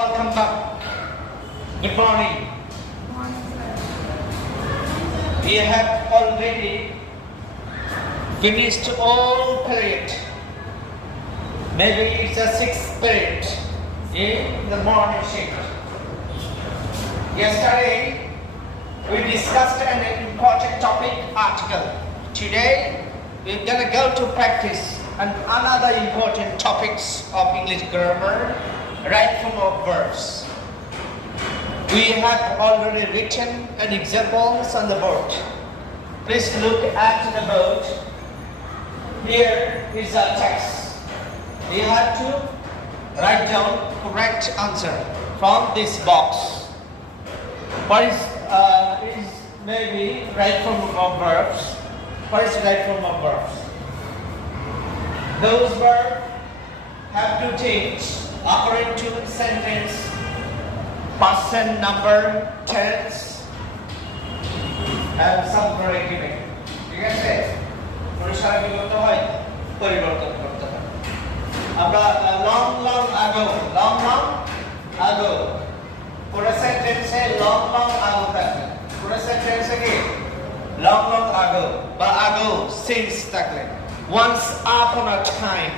Welcome back. Good morning. We have already finished all period. Maybe it's a sixth period in the morning shift. Yesterday we discussed an important topic article. Today we're gonna go to practice and another important topics of English grammar, right form of verbs. We have already written an examples on the board. Please look at the board. Here is a text. You have to write down correct answer from this box. What is maybe right form of verbs? What is right form of verbs? Those verbs have to change according to sentence, person, number, tense, and some corrective. ঠিক আছে? পরিষ্কার কি করতে হয়? পরিবর্তন করতে হয়। আমরা long ago পুরো সেন্টেন্সে long ago থাকবে। পুরো সেন্টেন্সে কি long ago বা ago since থাকবে। Once upon a time,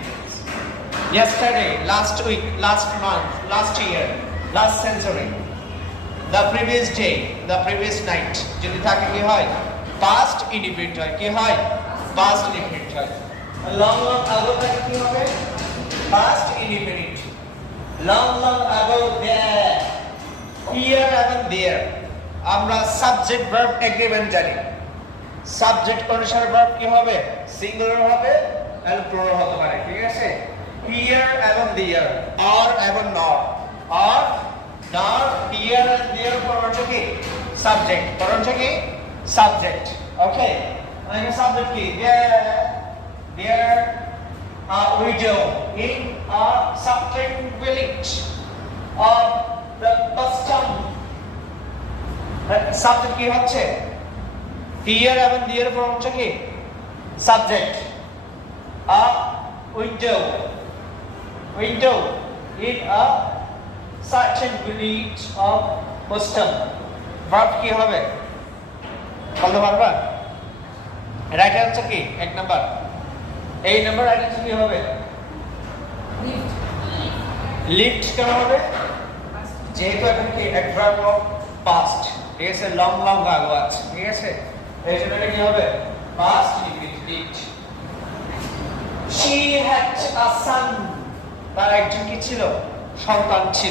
yesterday, last week, last month, last year, last century, the previous day, the previous night. যদি থাকে কি হয় past indefinite হয় কি হয় past indefinite হয় long ago থাকে কি হবে past indefinite long ago there here এবং there আমরা subject verb agreement জানি subject অনুসারে verb কি হবে singular হবে আর plural হতে পারে ঠিক আছে here এবং there or এবং not or not here and there পড়ছে কি subject পড়ছে কি subject okay and subject কি there widow in a certain village of the custom subject কি হচ্ছে here এবং there পড়ছে কি subject a window in a certain village of custom verb কি হবে বলতে পারবা রাইট আনসার কি এক নাম্বার এই নাম্বার রাইট আনসার কি হবে লিফট কেন হবে যেহেতু এখন কি অ্যাডভার্ব অফ পাস্ট ঠিক আছে লং আগে আছে ঠিক আছে এই জন্য কি হবে past lift she had a son তার একজন কি ছিল সন্তান ছিল